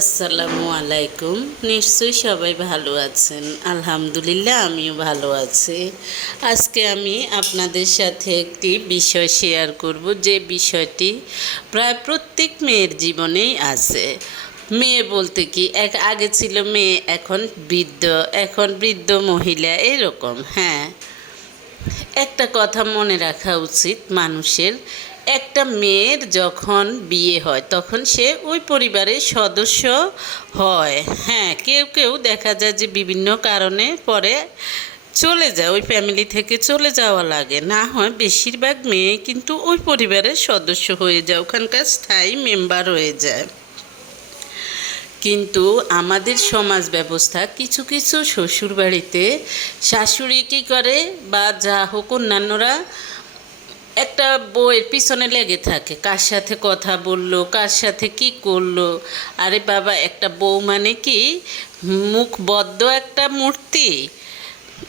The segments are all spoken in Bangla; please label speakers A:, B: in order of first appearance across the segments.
A: আসসালামু আলাইকুম। নিশ্চয়ই সবাই ভালো আছেন। আলহামদুলিল্লাহ, আমিও ভালো আছি। আজকে আমি আপনাদের সাথে একটি বিষয় শেয়ার করব। যে বিষয়টি প্রায় প্রত্যেক মেয়ের জীবনেই আছে। মেয়ে বলতে কি, এক আগে ছিল মেয়ে, এখন বৃদ্ধ এখন বৃদ্ধ মহিলা, এরকম হ্যাঁ। একটা কথা মনে রাখা উচিত মানুষের একটা মেয়ের যখন বিয়ে হয়, তখন সে ওই পরিবারের সদস্য হয়। হ্যাঁ কেউ কেউ দেখা যায় যে বিভিন্ন কারণে পরে চলে যায়, ওই ফ্যামিলি থেকে চলে যাওয়া লাগে। না হয় বেশিরভাগ মেয়ে কিন্তু ওই পরিবারের সদস্য হয়ে যায়, ওখানকার স্থায়ী মেম্বার হয়ে যায়। কিন্তু আমাদের সমাজ ব্যবস্থা কিছু কিছু শ্বশুরবাড়িতে শাশুড়ি কী করে বা যা হোক অন্যান্যরা একটা বউয়ের পিছনে লেগে থাকে, কার সাথে কথা বলল, কার সাথে কি করল। আরে বাবা, একটা বউ মানে কি? মুখবদ্ধ একটা মূর্তি।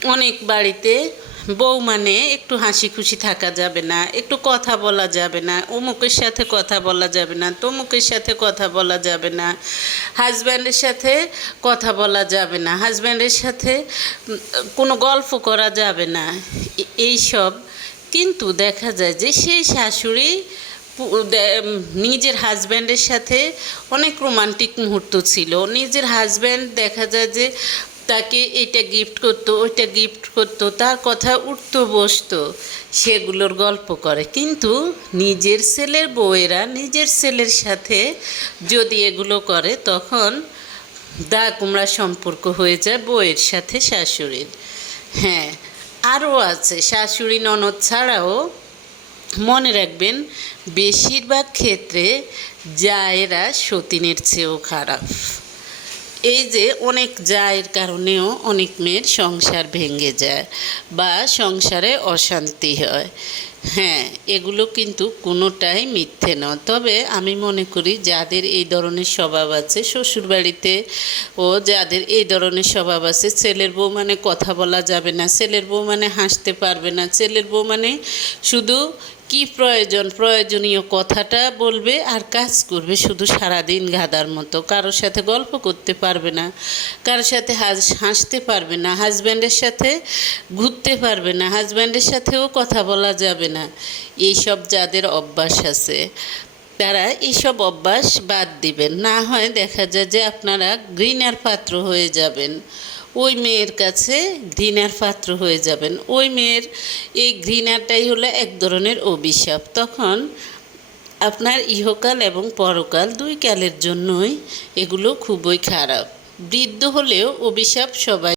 A: অনেক বাড়িতে বউ মানে একটু হাসি খুশি থাকা যাবে না, একটু কথা বলা যাবে না, অমুকের সাথে কথা বলা যাবে না, তমুকের সাথে কথা বলা যাবে না, হাজব্যান্ডের সাথে কথা বলা যাবে না, হাজব্যান্ডের সাথে কোনো গল্প করা যাবে না। এ- এইসব কিন্তু দেখা যায় যে সেই শাশুড়ি নিজের হাজব্যান্ডের সাথে অনেক রোমান্টিক মুহূর্ত ছিল। নিজের হাজব্যান্ড দেখা যায় যে তাকে এটা গিফট করতো, ওইটা গিফট করতো, তার কথা উঠতো, বসতো, সেগুলোর গল্প করে। কিন্তু নিজের ছেলের বউয়েরা নিজের ছেলের সাথে যদি এগুলো করে, তখন দা কুমড়া সম্পর্ক হয়ে যায় বউয়ের সাথে শাশুড়ির। হ্যাঁ আরও আছে, শাশুড়ি, ননদ ছাড়াও। মনে রাখবেন, বেশিরভাগ ক্ষেত্রে জায়েরা সতীনের চেয়েও খারাপ। এই যে অনেক জায়ের কারণেও অনেক মেয়ের সংসার ভেঙে যায় বা সংসারে অশান্তি হয়। হ্যাঁ এগুলো কিন্তু কোনোটাই মিথ্যে নয় তবে আমি মনে করি যাদের এই ধরনের স্বভাব আছে, শ্বশুরবাড়িতে ও যাদের এই ধরনের স্বভাব আছে, ছেলের বউ মানে কথা বলা যাবে না, ছেলের বউ মানে হাসতে পারবে না, ছেলের বউ মানে শুধু কি প্রয়োজন? প্রয়োজনীয় কথাটা বলবে আর কাজ করবে শুধু সারাদিন গাদার মতো। কারোর সাথে গল্প করতে পারবে না, কারোর সাথে হাস- হাসতে পারবে না, হাজব্যান্ডের সাথে ঘুরতে পারবে না, হাজব্যান্ডের সাথেও কথা বলা যাবে না। এইসব যাদের অভ্যাস আছে, তারা এইসব অভ্যাস বাদ দিবেন। না হয় দেখা যায় যে আপনারা গ্রিনার পাত্র হয়ে যাবেন। ওই মেয়ের কাছে ঘৃণার পাত্র হয়ে যাবেন। ওই মেয়ের এই ঘৃণাটাই হলো এক ধরনের অভিশাপ। তখন আপনার ইহকাল এবং পরকাল দুই কালের জন্যই এগুলো খুবই খারাপ। বৃদ্ধ হলেও অভিশাপ সবাই